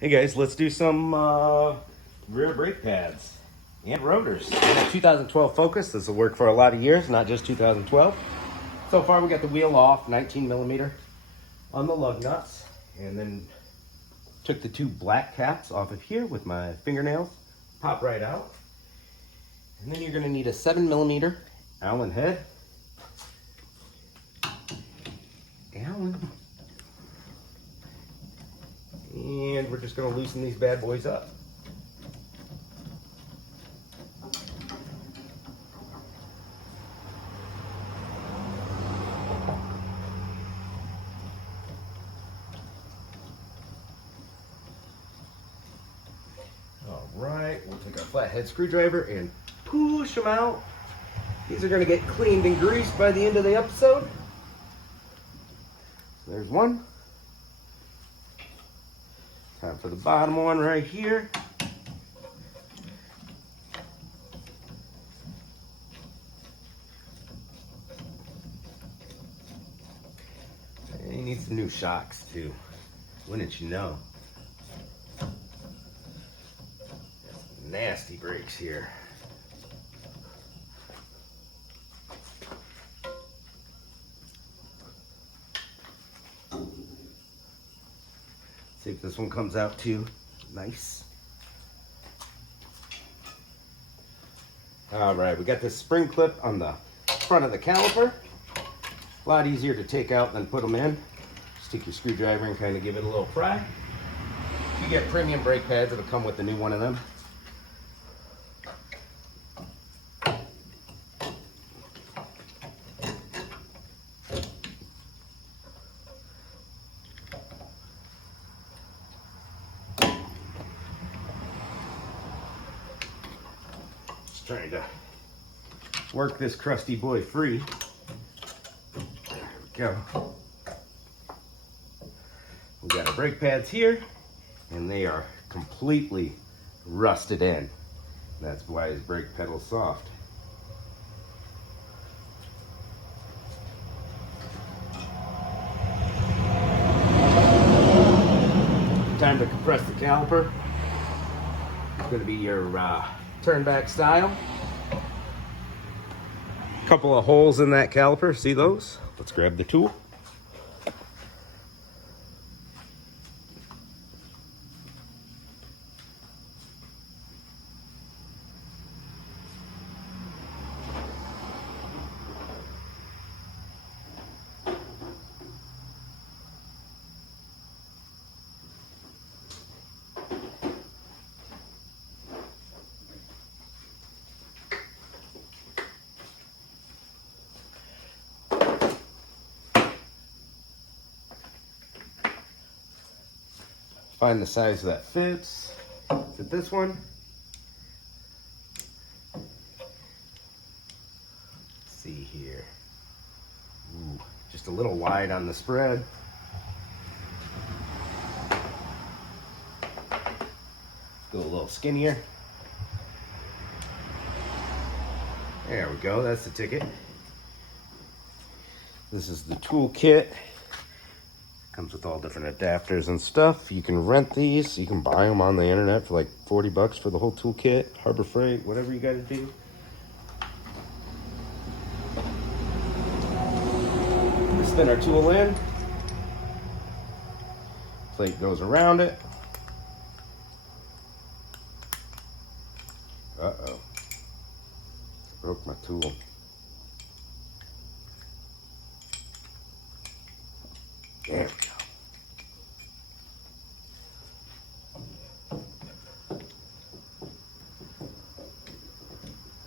Hey guys, let's do some rear brake pads and rotors. In a 2012 Focus, this will work for a lot of years, not just 2012. So far we got the wheel off, 19 millimeter on the lug nuts, and then took the two black caps off of here with my fingernails, pop right out. And then you're gonna need a 7 millimeter Allen head. Allen. And we're just gonna loosen these bad boys up. All right, we'll take our flathead screwdriver and push them out. These are gonna get cleaned and greased by the end of the episode. There's one. Time for the bottom one right here. And you need some new shocks too. Wouldn't you know? Nasty brakes here. See if this one comes out too. Nice. All right, we got this spring clip on the front of the caliper. A lot easier to take out than put them in. Stick your screwdriver and kind of give it a little pry. If you get premium brake pads, it'll come with a new one of them. Trying to work this crusty boy free. There we go. We got our brake pads here, and they are completely rusted in. That's why his brake pedal's soft. Time to compress the caliper. It's going to be your turn back style. Couple of holes in that caliper, see those? Let's grab the tool. Find the size that fits. Is it this one? Let's see here. Ooh, just a little wide on the spread. Go a little skinnier. There we go, that's the ticket. This is the tool kit. Comes with all different adapters and stuff. You can rent these. You can buy them on the internet for like 40 bucks for the whole toolkit. Harbor Freight, whatever you gotta do. Spin our tool in. Plate goes around it. Uh-oh. Broke my tool. There we go.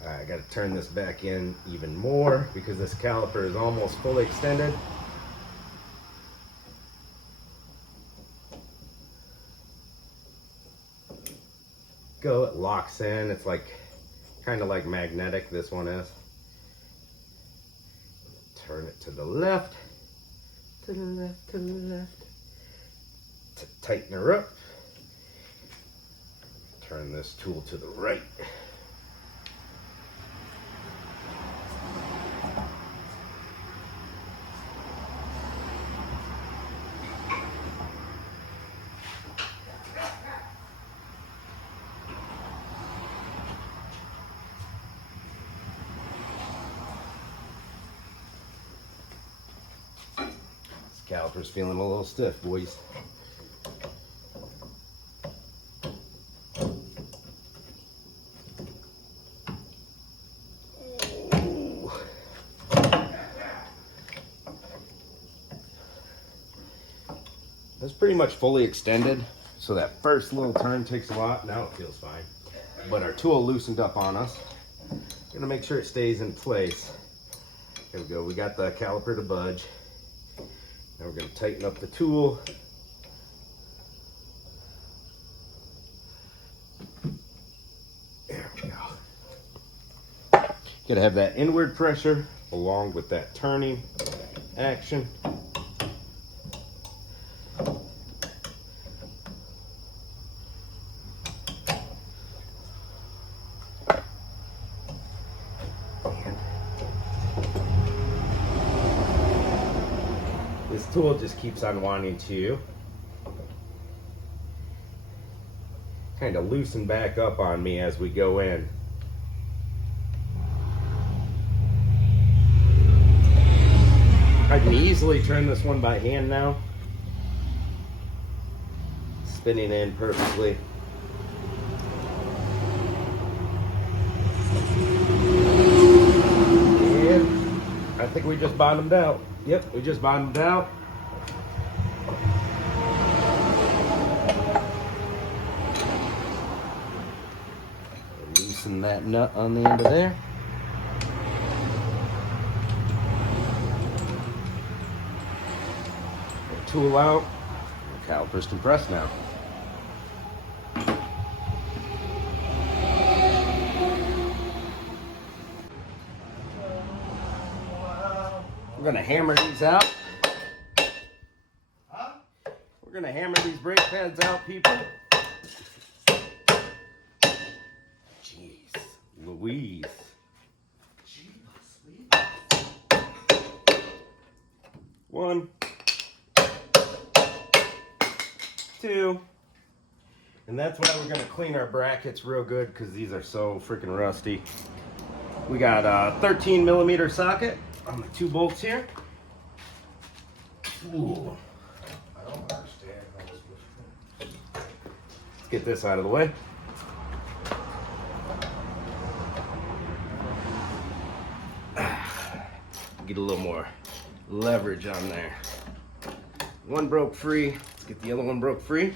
All right, I got to turn this back in even more because this caliper is almost fully extended. Go, it locks in. It's like kind of like magnetic, this one is. Turn it to the left. To the left, to the left. To tighten her up. Turn this tool to the right. Caliper's feeling a little stiff, boys. It's pretty much fully extended, so that first little turn takes a lot. Now it feels fine. But our tool loosened up on us. Gonna make sure it stays in place. There we go, we got the caliper to budge. Now we're gonna tighten up the tool. There we go. Gotta have that inward pressure along with that turning action. This tool just keeps on wanting to kind of loosen back up on me as we go in. I can easily turn this one by hand now. Spinning in perfectly. And I think we just bottomed out. Yep, we just bottomed out. Loosen that nut on the end of there. Tool out. The caliper's compressed now. We're gonna hammer these out. We're gonna hammer these brake pads out, people. Jeez Louise. One, two, and that's why we're gonna clean our brackets real good because these are so freaking rusty. We got a 13mm socket on the 2 bolts here. Ooh. I don't understand how this was. Let's get this out of the way. Get a little more leverage on there. One broke free. Let's get the other one broke free.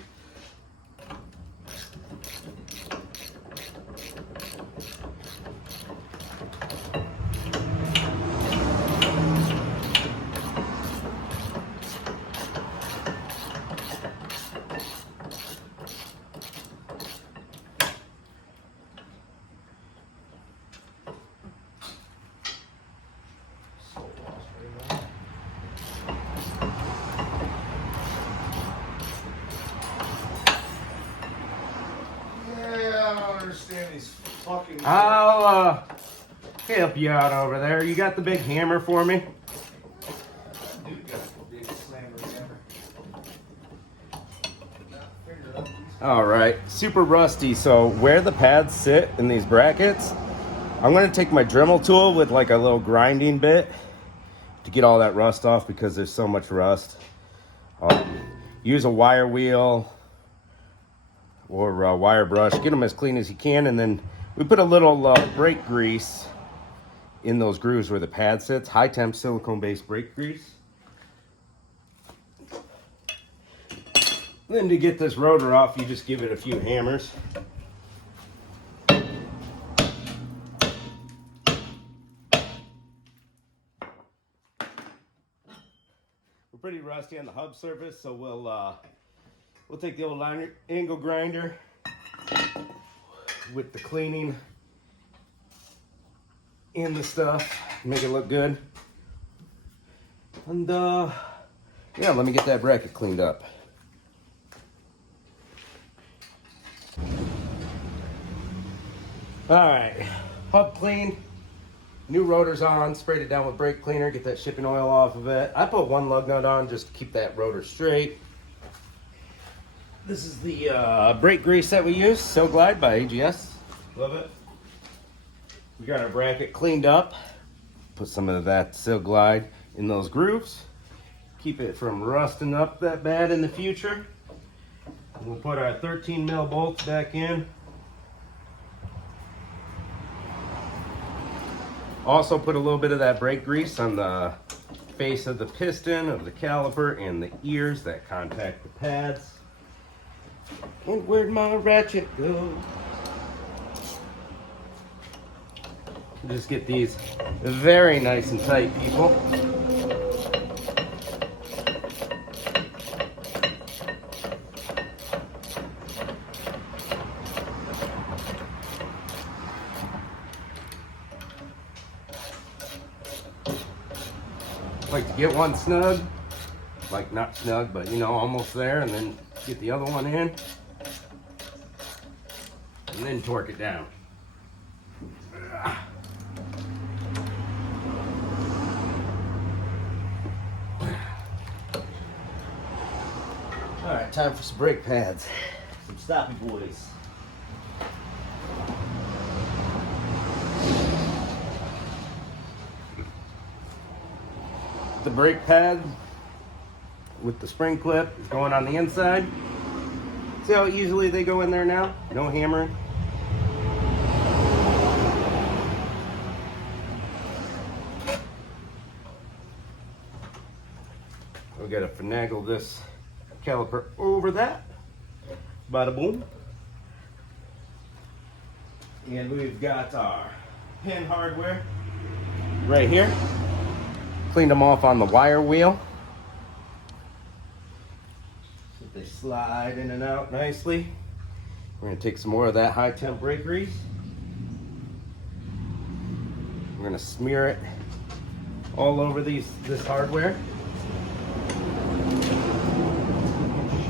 Understand these fucking. I'll help you out over there. You got the big hammer for me? Dude got the big slammer hammer. All right, super rusty. So where the pads sit in these brackets, I'm gonna take my Dremel tool with like a little grinding bit to get all that rust off because there's so much rust. Use a wire wheel or a wire brush, get them as clean as you can, and then we put a little brake grease in those grooves where the pad sits, high temp silicone based brake grease. Then to get this rotor off, you just give it a few hammers. We're pretty rusty on the hub surface, so we'll take the old angle grinder with the cleaning in the stuff, make it look good. And yeah, let me get that bracket cleaned up. All right, hub clean, new rotor's on, sprayed it down with brake cleaner, get that shipping oil off of it. I put one lug nut on just to keep that rotor straight. This is the brake grease that we use, So Glide by AGS. Love it. We got our bracket cleaned up. Put some of that So Glide in those grooves. keep it from rusting up that bad in the future. We'll put our 13 mil bolts back in. Also put a little bit of that brake grease on the face of the piston, of the caliper, and the ears that contact the pads. And where'd my ratchet go? Just get these very nice and tight, people. Like to get one snug, like not snug, but you know, almost there, and then get the other one in, and then torque it down. All right, time for some brake pads, some stoppy boys. The brake pad with the spring clip is going on the inside. See how easily they go in there now? No hammering. We gotta finagle this caliper over that. Bada boom. And we've got our pin hardware right here. Cleaned them off on the wire wheel. So they slide in and out nicely. We're gonna take some more of that high temp brake grease. We're gonna smear it all over this hardware.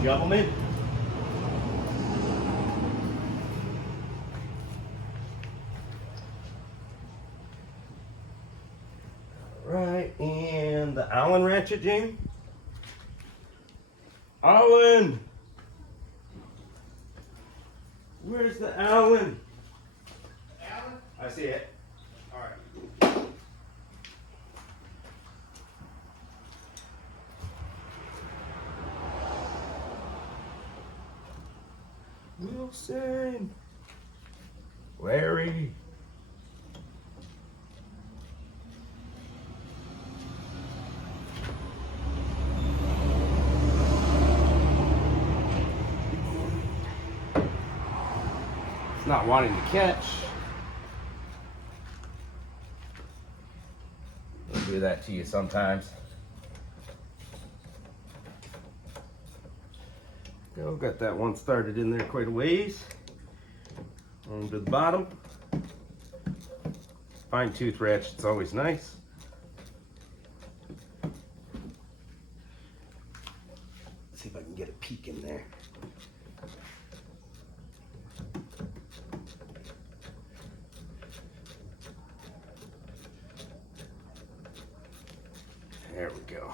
Shove them in. Right, and the Allen ratchet, Jamie. Allen! Where's the Allen? Allen? I see it. All right. Wilson! Larry! Not wanting to catch. I'll do that to you sometimes. Got that one started in there quite a ways. On to the bottom. Fine tooth ratchet's always nice. Let's see if I can get a peek in there. There we go.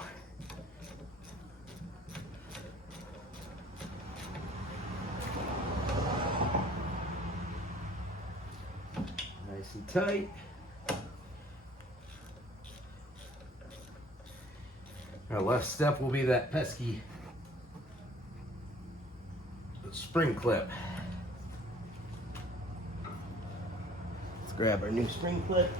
Nice and tight. Our last step will be that pesky spring clip. Let's grab our new spring clip.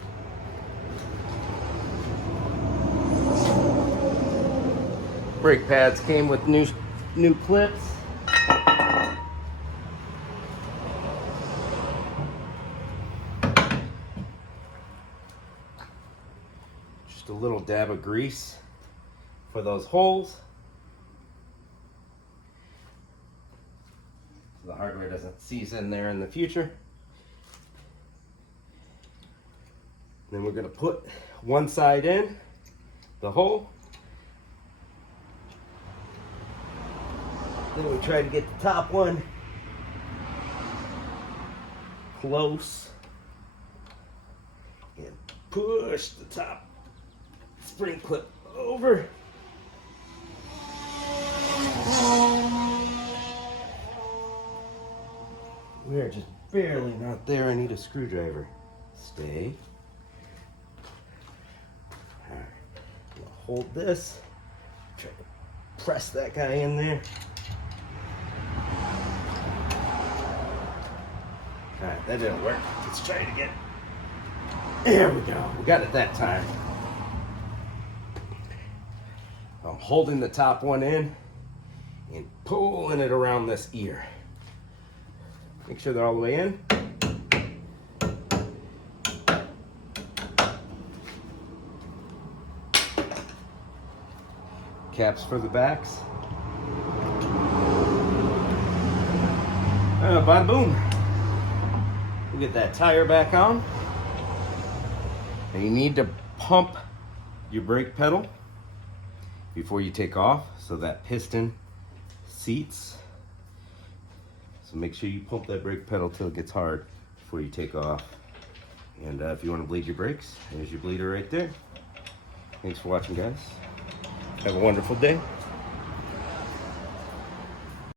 Brake pads came with new clips. Just a little dab of grease for those holes. So the hardware doesn't seize in there in the future. Then we're going to put one side in the hole. Then we try to get the top one close and push the top spring clip over. We are just barely not there. I need a screwdriver. Stay. All right. Hold this. Try to press that guy in there. All right, that didn't work. Let's try it again. There we go. We got it that time. I'm holding the top one in and pulling it around this ear. Make sure they're all the way in. Caps for the backs. Bada boom. We'll get that tire back on. And you need to pump your brake pedal before you take off so that piston seats. So make sure you pump that brake pedal till it gets hard before you take off. And if you want to bleed your brakes, there's your bleeder right there. Thanks for watching, guys. Have a wonderful day.